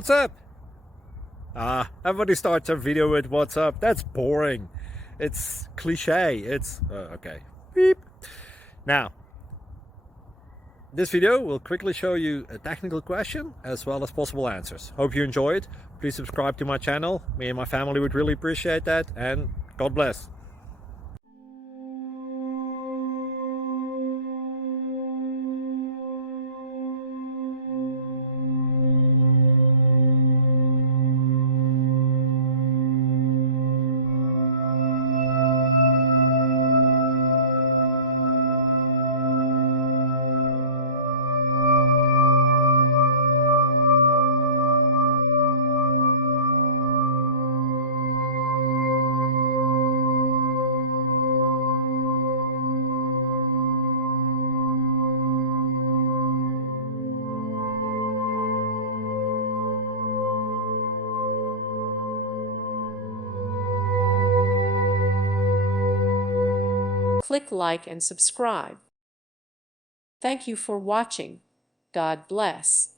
What's up? Everybody starts a video with what's up. That's boring. It's cliche. It's okay. Beep. Now, this video will quickly show you a technical question as well as possible answers. Hope you enjoy it. Please subscribe to my channel. Me and my family would really appreciate that, and God bless. Click like and subscribe. Thank you for watching. God bless.